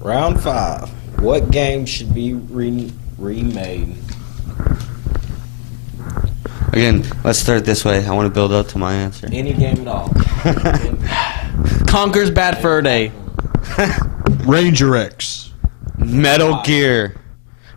Round 5. What game should be remade? Again, let's start this way. I want to build up to my answer. Any game at all. Conker's Bad Fur Day. Ranger X. Metal Gear.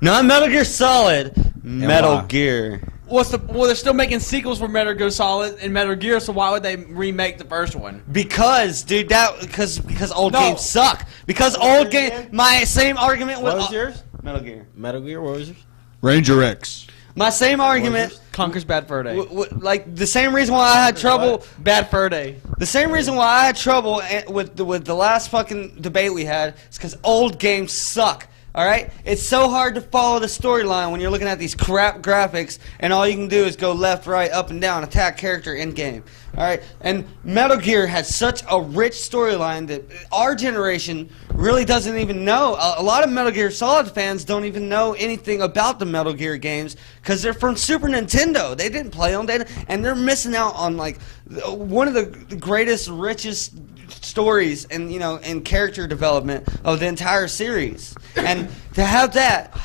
Not Metal Gear Solid. Metal why? Gear. Well, they're still making sequels for Metal Gear Solid and Metal Gear, so why would they remake the first one? Because, dude, because old No. games suck. Because old game. My same argument with What was yours? Metal Gear. Metal Gear, what was yours? Ranger X. My same argument. Conker's Bad Fur Day. Like the same reason why I had trouble. Bad Fur Day. The same reason why I had trouble with the last fucking debate we had is because old games suck. All right, it's so hard to follow the storyline when you're looking at these crap graphics, and all you can do is go left, right, up, and down, attack character, end game. All right, and Metal Gear has such a rich storyline that our generation really doesn't even know. A lot of Metal Gear Solid fans don't even know anything about the Metal Gear games because they're from Super Nintendo. They didn't play them, and they're missing out on like one of the greatest, richest stories and and character development of the entire series, and to have that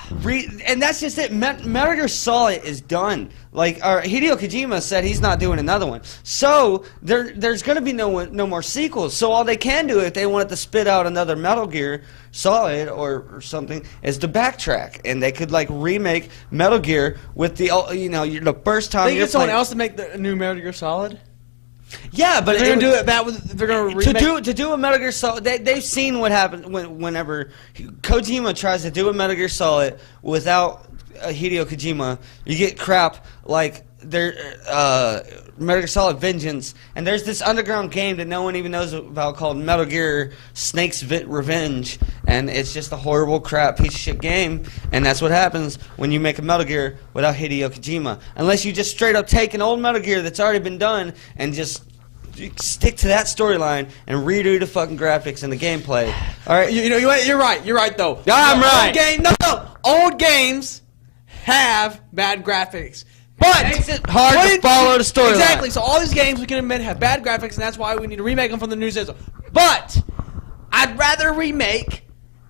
and that's just it. Metal Gear Solid is done. Like Hideo Kojima said, he's not doing another one, so there's going to be no more sequels. So all they can do if they wanted to spit out another Metal Gear Solid or something is to backtrack, and they could like remake Metal Gear with the the first time They you're get someone playing. else to make the new Metal Gear Solid. Yeah, but They're gonna do it. They're gonna remake. to do a Metal Gear Solid. They've seen what happens whenever Kojima tries to do a Metal Gear Solid without Hideo Kojima. You get crap like Metal Gear Solid Vengeance, and there's this underground game that no one even knows about called Metal Gear Snake's Revenge, and it's just a horrible crap piece of shit game, and that's what happens when you make a Metal Gear without Hideo Kojima. Unless you just straight up take an old Metal Gear that's already been done and just stick to that storyline and redo the fucking graphics and the gameplay. All right, You're right. You're right though. I'm right. Old games have bad graphics. But it makes it hard to follow the storyline. Exactly. So all these games we can admit have bad graphics, and that's why we need to remake them from the new system. But I'd rather remake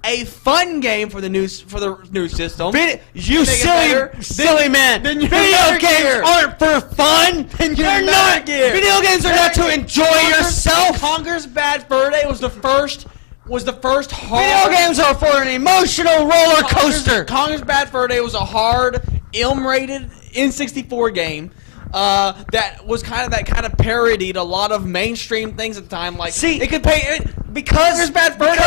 a fun game for the new system. You silly man! Then Video games aren't for fun. They're not. Video games are not to enjoy yourself. Conker's Bad Fur Day was the first hard. Video games are for an emotional roller coaster. Conker's Bad Fur Day was a hard, ill-rated N64 game that was kind of parodied a lot of mainstream things at the time. Like, see, it could pay because Conker's Bad Fur Day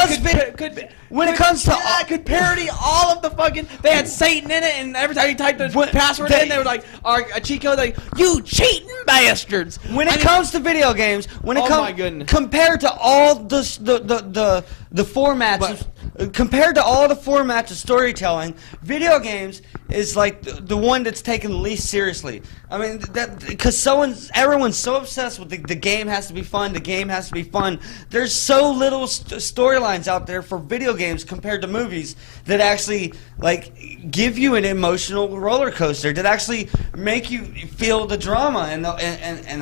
could parody all of the fucking. They had Satan in it, and every time you typed the password in, they were like, a cheat code, like, "You cheating bastards!" When it comes to video games, my goodness. compared to all the formats, compared to all the formats of storytelling, video games is like the one that's taken the least seriously. I mean, because everyone's so obsessed with the game has to be fun. The game has to be fun. There's so little storylines out there for video games compared to movies that actually like give you an emotional roller coaster, that actually make you feel the drama and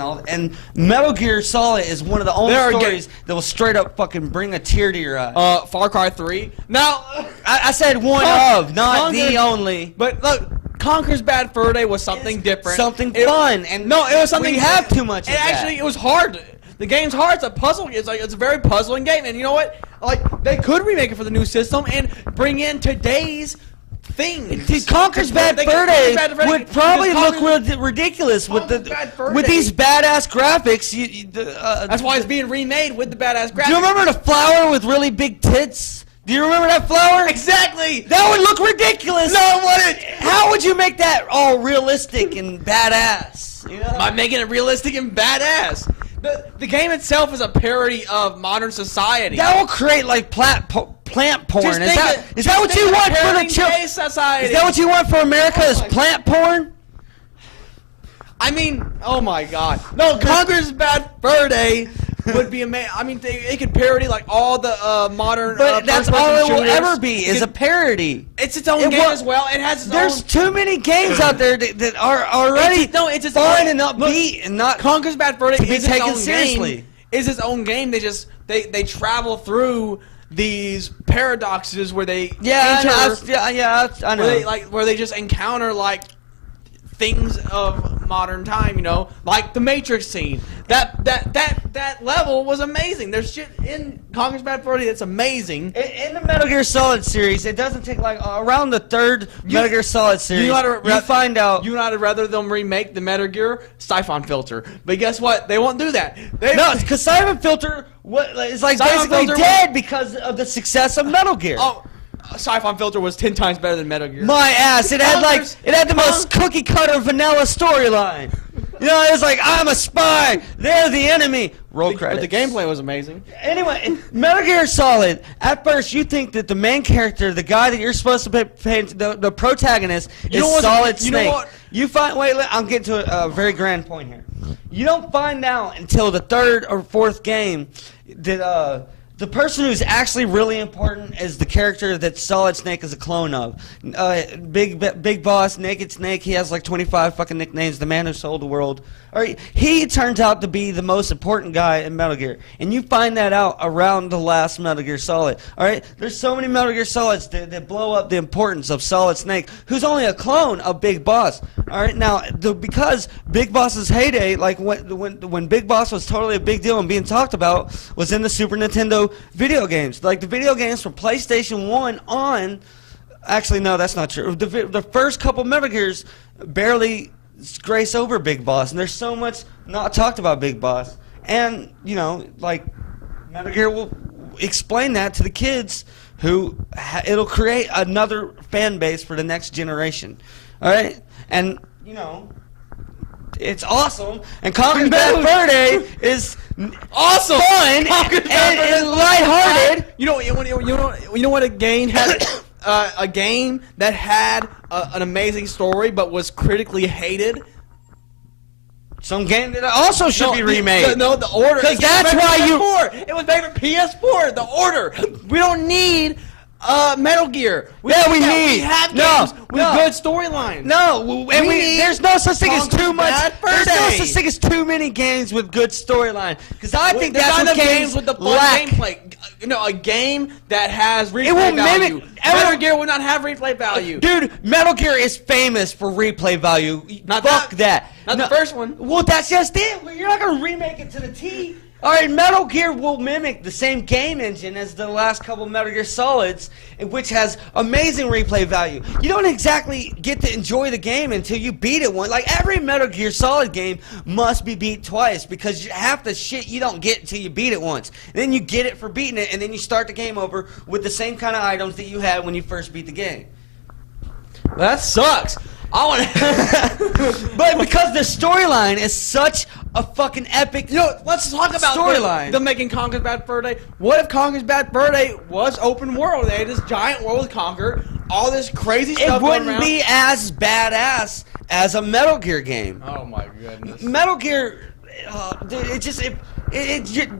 all. And Metal Gear Solid is one of the only stories that will straight up fucking bring a tear to your eye. Far Cry 3. Now, I said one of, not the only. But look, Conker's Bad Fur Day was something different. Something fun. And no, it was something. We have too much of that. Actually, it was hard. The game's hard. It's a puzzle. It's a very puzzling game. And you know what? Like, they could remake it for the new system and bring in today's things. Conker's Bad Fur Day would probably look ridiculous with these badass graphics. That's why it's being remade with the badass graphics. Do you remember the flower with really big tits? Do you remember that flower? Exactly. That would look ridiculous. No, it wouldn't. How would you make that all realistic and badass? By making it realistic and badass. The game itself is a parody of modern society. That will create like plant porn. Is that what you want for the children? Is that what you want for America? Is plant porn? I mean, oh my God. No, Conker's Bad Fur Day would be amazing. I mean, it could parody like all the modern. But that's all it will ever be is a parody. It's its own game as well. It has its There's too many games out there that are already it's its fun own, and upbeat and not Conker's Bad Fur Day to be is taken its own seriously. Game. Is its own game. They travel through these paradoxes where they I know. where they just encounter like things of modern time, you know, like the Matrix scene. That level was amazing. There's shit in Conker's Bad Fur Day that's amazing. In the Metal Gear Solid series, it doesn't take like around the third Metal Gear Solid series. You find out. You would have rather them remake the Metal Gear Siphon Filter, but guess what? They won't do that. No, because Siphon Filter is like Siphon basically Filter dead because of the success of Metal Gear. Oh, Siphon Filter was 10 times better than Metal Gear. My ass! It had the most cookie cutter vanilla storyline. You know, it was like, I'm a spy, they're the enemy. Roll credits. But the gameplay was amazing. Anyway, Metal Gear Solid, at first you think that the main character, the guy that you're supposed to pay the protagonist, is Solid Snake. You find, wait, I'm getting to a very grand point here. You don't find out until the third or fourth game that the person who's actually really important is the character that Solid Snake is a clone of. Big Boss, Naked Snake, he has like 25 fucking nicknames, the man who sold the world. Alright, he turns out to be the most important guy in Metal Gear. And you find that out around the last Metal Gear Solid. Alright, there's so many Metal Gear Solids that blow up the importance of Solid Snake, who's only a clone of Big Boss. Alright, now, because Big Boss's heyday, like when Big Boss was totally a big deal and being talked about, was in the Super Nintendo video games. Like the video games from PlayStation 1 on, actually no, that's not true. The first couple Metal Gears barely grace over Big Boss, and there's so much not talked about Big Boss. And, you know, like, Metal Gear will explain that to the kids who, it'll create another fan base for the next generation. Alright? And, you know, it's awesome, and Conker's Bad Fur Day is awesome, fun, and lighthearted. You know what a game had a game that had an amazing story but was critically hated. Some game that also should be remade. The Order. Because that's why it was made for PS4. The Order. We don't need Metal Gear. We have games with good storylines. No, and there's no such thing as too much. There's no such thing as too many games with good storyline. Because I think that's what games with the fun lack. gameplay. You know, a game that has replay value. Metal Gear will not have replay value. Dude, Metal Gear is famous for replay value. Fuck that. Not the first one. Well, that's just it. You're not going to remake it to the T. Alright, Metal Gear will mimic the same game engine as the last couple Metal Gear Solids, which has amazing replay value. You don't exactly get to enjoy the game until you beat it once. Like, every Metal Gear Solid game must be beat twice, because half the shit you don't get until you beat it once. And then you get it for beating it, and then you start the game over with the same kind of items that you had when you first beat the game. Well, that sucks. But because the storyline is such a fucking epic, let's talk about storyline. Them making Conker's Bad Fur Day. What if Conker's Bad Fur Day was open world? They had this giant world with Conker, all this crazy stuff it wouldn't going around. be as badass as a Metal Gear game. Oh my goodness. Metal Gear, dude,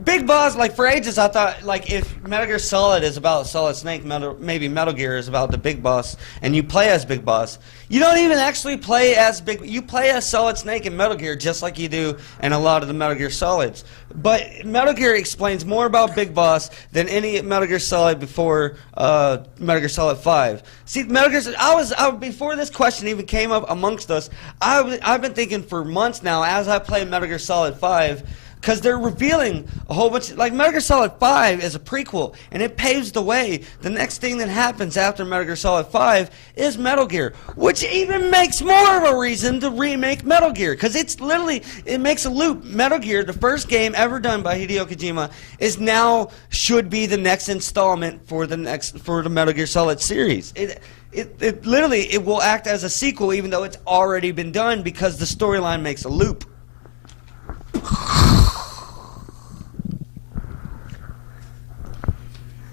Big Boss, like, for ages I thought, like, if Metal Gear Solid is about Solid Snake, maybe Metal Gear is about the Big Boss, and you play as Big Boss. You don't even actually play as you play as Solid Snake in Metal Gear, just like you do in a lot of the Metal Gear Solids. But Metal Gear explains more about Big Boss than any Metal Gear Solid before Metal Gear Solid 5. See, Metal Gear, before this question even came up amongst us, I've been thinking for months now, as I play Metal Gear Solid 5, because they're revealing a whole bunch, like Metal Gear Solid 5 is a prequel, and it paves the way. The next thing that happens after Metal Gear Solid 5 is Metal Gear, which even makes more of a reason to remake Metal Gear, because it makes a loop. Metal Gear, the first game ever done by Hideo Kojima, should be the next installment for the Metal Gear Solid series. It literally will act as a sequel, even though it's already been done, because the storyline makes a loop.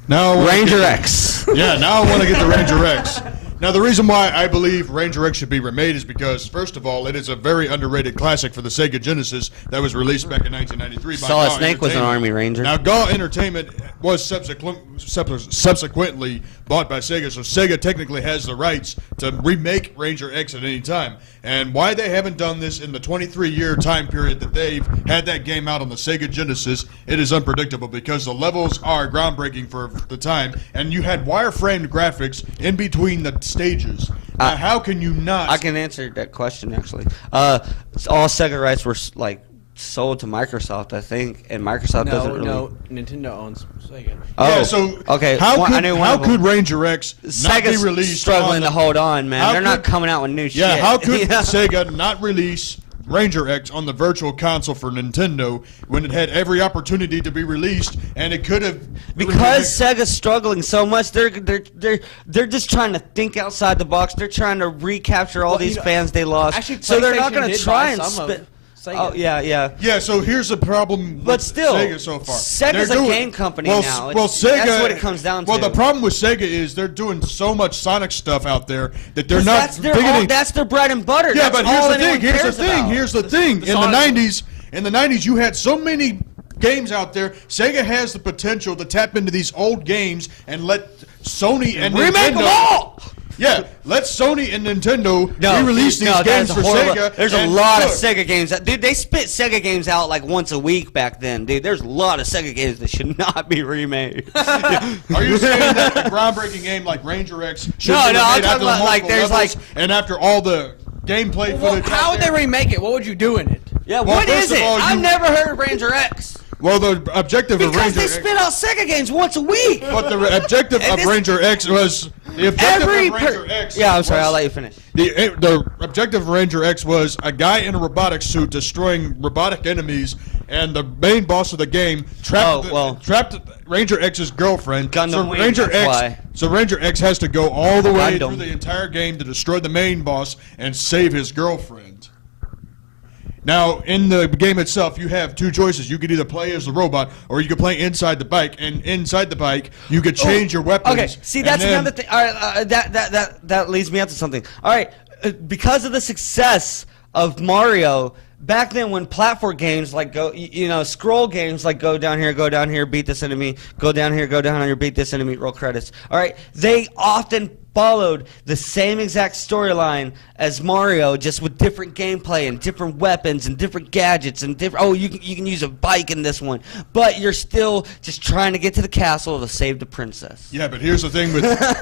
Now Ranger X. Yeah, now I want to get the Ranger X. Now, the reason why I believe Ranger X should be remade is because, first of all, it is a very underrated classic for the Sega Genesis that was released back in 1993 by Solid Gaw Snake was an Entertainment. Army Ranger. Now, Gaw Entertainment was subsequently bought by Sega, so Sega technically has the rights to remake Ranger X at any time. And why they haven't done this in the 23-year time period that they've had that game out on the Sega Genesis, it is unpredictable because the levels are groundbreaking for the time, and you had wireframed graphics in between the stages. Now, how can you not? I can answer that question actually. All Sega rights were like sold to Microsoft, I think, and Microsoft doesn't really. No, Nintendo owns Sega. Oh, Yeah, so okay. how could Ranger X not be Sega's released? struggling to hold on, man. How They're not could- coming out with new shit. Yeah, how could Yeah. Sega not release Ranger X on the Virtual Console for Nintendo when it had every opportunity to be released, and it could have Because Sega's struggling so much, they're just trying to think outside the box. They're trying to recapture all these fans they lost. Actually, so they're not PlayStation going to did try buy and some of spit. Sega. Oh yeah. Yeah, so here's the problem with But still, Sega so far. Sega's They're a game company now. Well, It's- Sega. that's what it comes down Well, to. the problem with Sega is they're doing so much Sonic stuff out there that they're 'Cause not beginning. that's their bread and butter. Yeah, That's but all here's the anyone thing. cares about. Here's the thing. In the '90s, you had so many games out there. Sega has the potential to tap into these old games and let Sony and remake Nintendo. them all. Yeah, let Sony and Nintendo No, re-release dude, these no, games that's for horrible. Sega. There's a and lot of look, Sega games. Dude, they spit Sega games out like once a week back then, dude. There's a lot of Sega games that should not be remade. Are you saying that a groundbreaking game like Ranger X should No, be no, I'm remade talking after the about, like, multiple there's, levels like- and after all the gameplay Well, footage? how out would they there? remake it? What would you do in it? Yeah, Well, what first is of it? all, I've you- never heard of Ranger X. Well, the objective of Because Ranger they X. spit out Sega games once a week. But the objective And of this- Ranger X was the objective Every of Ranger X. Yeah, I'm sorry. was- I'll let you finish. The objective of Ranger X was a guy in a robotic suit destroying robotic enemies, and the main boss of the game trapped trapped Ranger X's girlfriend. Gundam so Wing, Ranger that's X, why. so Ranger X has to go all the way Gundam. through the entire game to destroy the main boss and save his girlfriend. Now, in the game itself, you have two choices. You could either play as the robot, or you could play inside the bike. And inside the bike, you could change your weapons. Okay, see, and that's then- another thing. All right, that leads me up to something. All right, because of the success of Mario, back then when platform games like scroll games like go down here, beat this enemy, go down here, beat this enemy, roll credits. All right, they often followed the same exact storyline as Mario, just with different gameplay and different weapons and different gadgets and different. Oh, you can use a bike in this one, but you're still just trying to get to the castle to save the princess. Yeah, but here's the thing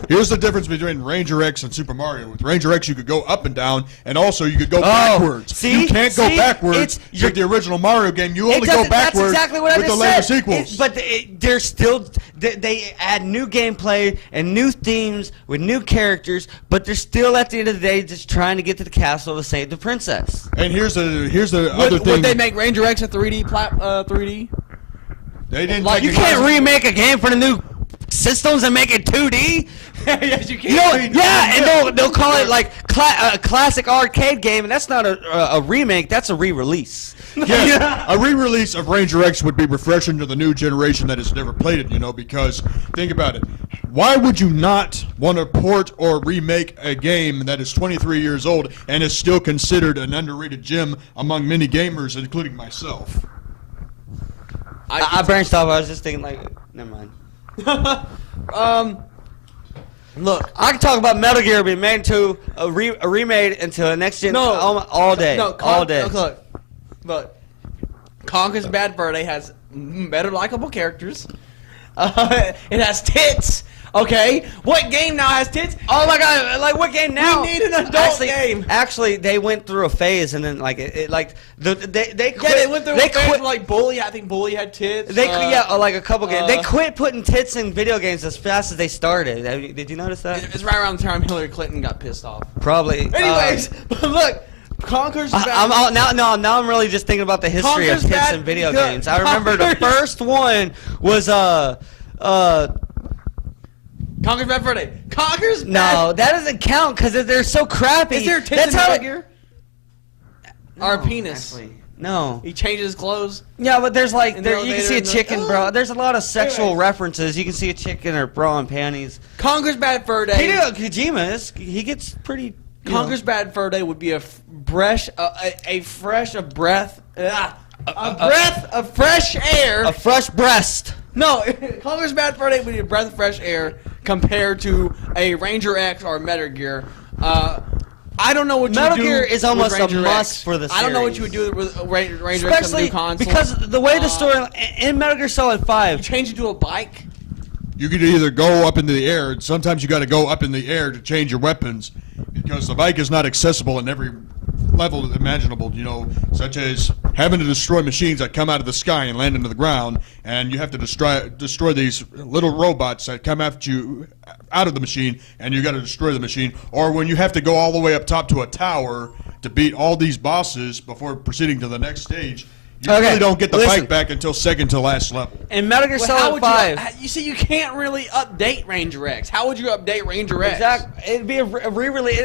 here's the difference between Ranger X and Super Mario. With Ranger X, you could go up and down, and also you could go backwards. See? You can't go See? backwards with the original Mario game. You only go backwards That's exactly what I with just the later said. sequels. But they're still they add new gameplay and new themes with new characters, but they're still at the end of the day just trying to get to the castle to save the princess. And here's the other thing. Would they make Ranger X a 3D 3D? They didn't. Like, you can't remake a game for the new systems and make it 2D. Yes, you can. You know, and they'll call it like a classic arcade game, and that's not a remake. That's a re-release. Yeah, a re-release of Ranger X would be refreshing to the new generation that has never played it, because think about it. Why would you not want to port or remake a game that is 23 years old and is still considered an underrated gem among many gamers, including myself? I branched off. I was just thinking like, never mind. Look, I can talk about Metal Gear being made into a remade into a next gen all day. All day. Look. Conker's Bad Fur Day has better likable characters. It has tits. Okay, what game now has tits? Oh my god! Like what game now? We need an adult game. Actually, they went through a phase, and then like they quit. Yeah, they went through a phase like Bully. I think Bully had tits. Like a couple games. They quit putting tits in video games as fast as they started. Did you notice that? It's right around the time Hillary Clinton got pissed off. Probably. Anyways, but look, Conker's Bad. Now I'm really just thinking about the history of Conker's tits in video games. I remember the first one was Conker's Bad Fur Day. Conker's Bad. No, that doesn't count because they're so crappy. Is there tits in how Metal Gear? Or a penis? Actually, No. He changes his clothes. Yeah, but there's like In the you can elevator see a and they're chicken like, bra. "Oh." There's a lot of sexual Anyways. references. You can see a chicken or bra and panties. Conker's Bad Fur Day. Hideo Kojima he gets pretty. Conker's Bad Fur Day would be a breath of fresh air. A fresh breast. No, Conker's Bad Fur Day would be a breath of fresh air compared to a Ranger X or a Metal Gear. I don't know what you would Metal do Gear is with almost a Ranger must X. for the I don't know what you would series. do with Ranger X on the Especially new console. because the way the story in Metal Gear Solid You 5. change it to a bike. You could either go up into the air, and sometimes you got to go up in the air to change your weapons, because the bike is not accessible in every level imaginable, such as having to destroy machines that come out of the sky and land into the ground, and you have to destroy these little robots that come after you out of the machine, and you got to destroy the machine, or when you have to go all the way up top to a tower to beat all these bosses before proceeding to the next stage. You Okay, really don't get the listen. bike back until second to last level. In Metal Gear Well, how Solid would 5. you see, you can't really update Ranger X. How would you update Ranger X? Exactly. It'd be a re-release.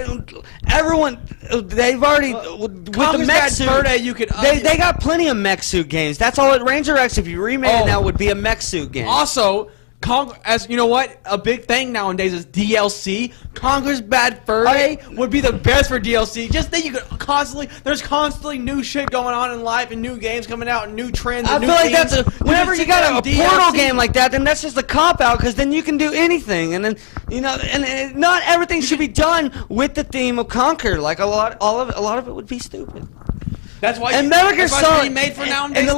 Everyone, they've already with the Conker's mech Bad suit. Fur Day, you could They got plenty of mech suit games. That's all. Ranger X, if you remade it Oh. now, would be a mech suit game. Also, as you know what, a big thing nowadays is DLC. Conker's Bad Fur Day would be the best for DLC. Just think, you could there's constantly new shit going on in life and new games coming out and new trends. I And feel new like that's themes. whenever you sit got down a and Portal DLC. game like that, then that's just a cop out, because then you can do anything, and then and not everything should be done with the theme of Conquer. Like a lot of it would be stupid. That's why. And Metal Gear that's why it's Solid, being made for nowadays in the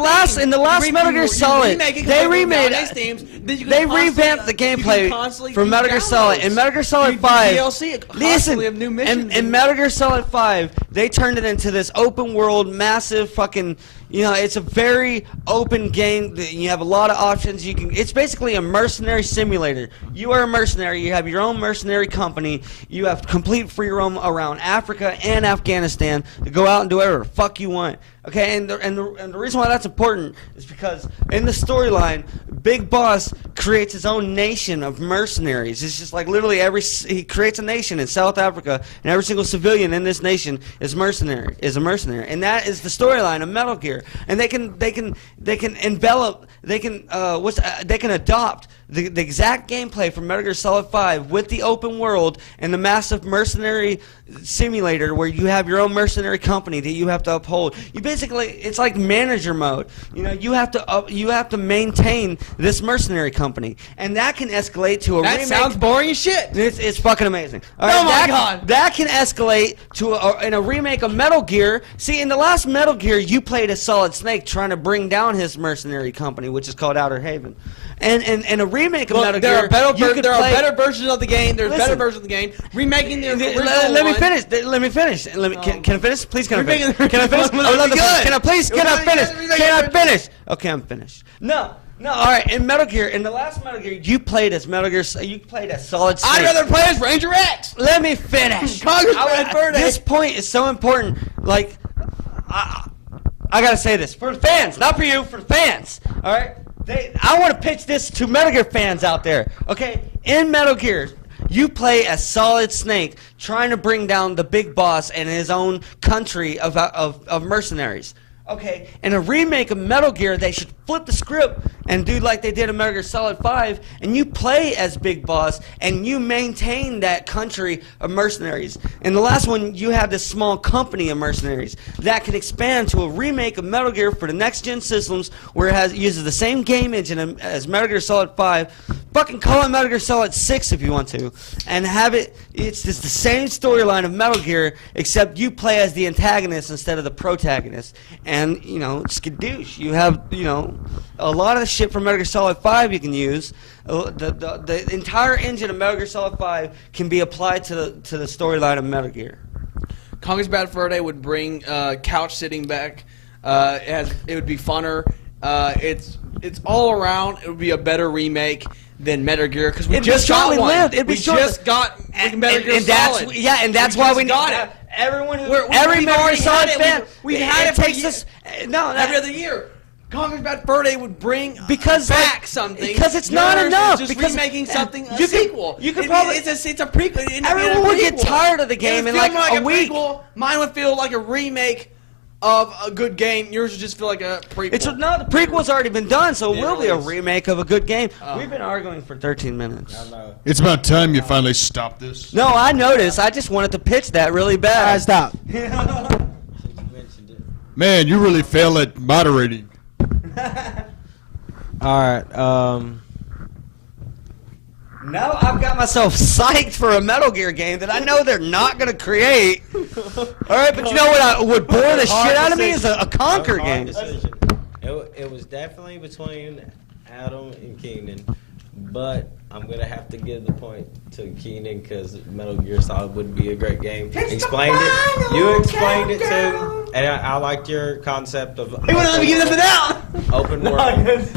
last themes. Metal Gear Solid, remake it they for remade nowadays it. themes, then you can They constantly- revamped the you can gameplay constantly for do Metal Gear Solid. downloads. In Metal Gear Solid You do 5, DLC, constantly listen, have new missions. in Metal Gear Solid 5, they turned it into this open world, massive fucking. It's a very open game. You have a lot of options. It's basically a mercenary simulator. You are a mercenary. You have your own mercenary company. You have complete free roam around Africa and Afghanistan to go out and do whatever the fuck you want. Okay, and the reason why that's important is because in the storyline, Big Boss creates his own nation of mercenaries. It's just like literally he creates a nation in South Africa, and every single civilian in this nation is a mercenary, and that is the storyline of Metal Gear. And they can envelop, they can adopt the exact gameplay from Metal Gear Solid 5 with the open world and the massive mercenary simulator where you have your own mercenary company that you have to uphold. It's like manager mode. You have to maintain this mercenary company, and that can escalate to a That remake. sounds boring as shit. It's fucking amazing. All Oh my that, God. That can escalate to in a remake of Metal Gear. See, in the last Metal Gear, you played a Solid Snake trying to bring down his mercenary company, which is called Outer Haven. And in a remake of Metal There Gear, are better you could there play, are better versions of the game. There's Listen. better versions of the game. Remaking the original Let me one. finish. Can I finish? Please, can I finish? Remaking the Can I finish? original I one love would this. be good. Can I please? Can I It would be finish? good. Remake Can I it. finish? Okay, I'm finished. No. All right. In Metal Gear, in the last Metal Gear, you played as Metal Gear. You played as Solid Snake. I'd rather play as Ranger X. Let me finish. Conker's Bad Fur Day. This point is so important. Like, I gotta say this for the fans, not for you, for the fans. All right. I want to pitch this to Metal Gear fans out there. Okay. In Metal Gear, you play as Solid Snake trying to bring down the big boss and his own country of mercenaries. Okay, in a remake of Metal Gear, they should flip the script and do like they did in Metal Gear Solid 5, and you play as Big Boss, and you maintain that country of mercenaries. In the last one, you have this small company of mercenaries that can expand to a remake of Metal Gear for the next-gen systems, where it uses the same game engine as Metal Gear Solid 5. Fucking call it Metal Gear Solid 6 if you want to, and have it's just the same storyline of Metal Gear, except you play as the antagonist instead of the protagonist. And, skadoosh. You have, a lot of the shit from Metal Gear Solid 5 you can use. The entire engine of Metal Gear Solid 5 can be applied to the storyline of Metal Gear. Conker's Bad Fur Day would bring couch sitting back. It would be funner. It's all around. It would be a better remake than Metal Gear because we It'd be just got shortly one. lived. It'd be we shortly- just got Metal Gear and that's Solid. and that's We why just we got it. Everyone who We've every Metal Gear already Solid had it. fan We've had it for takes years. us no Every other year. Conker's Bad Fur Day would bring Because, back like, something. because it's not versus enough, Just because remaking something a you could- sequel. you could probably- it's a prequel. It'd be a Everyone would get prequel. tired of the It game would in feel like more a week. prequel. Mine would feel like a remake of a good game. Yours would just feel like a prequel. It's not the prequel's already been done, so it will be a is. remake of a good game. We've been arguing for 13 minutes. I know. It's about time you finally stop this. No, I noticed. I just wanted to pitch that really bad. stop. Since you mentioned it. Man, you really fail at moderating. All right. Now I've got myself psyched for a Metal Gear game that I know they're not going to create. All right, but you know what would bore the shit out of me is a Conquer Hard game. decision. It was definitely between Adam and Keenan, but I'm gonna have to give the point to Keenan because Metal Gear Solid would be a great game. Explained it. You explained it too, and I liked your concept of. He wouldn't let me give them down. Open world.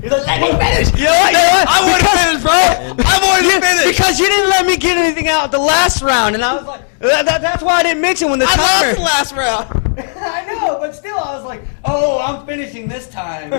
He's like, let me finish. You know what? I want to finish, bro. I want to finish. Because you didn't let me get anything out at the last round, and I was like, that's why I didn't mention when the timer. I lost the last round. I know, but still, I was like, oh, I'm finishing this time.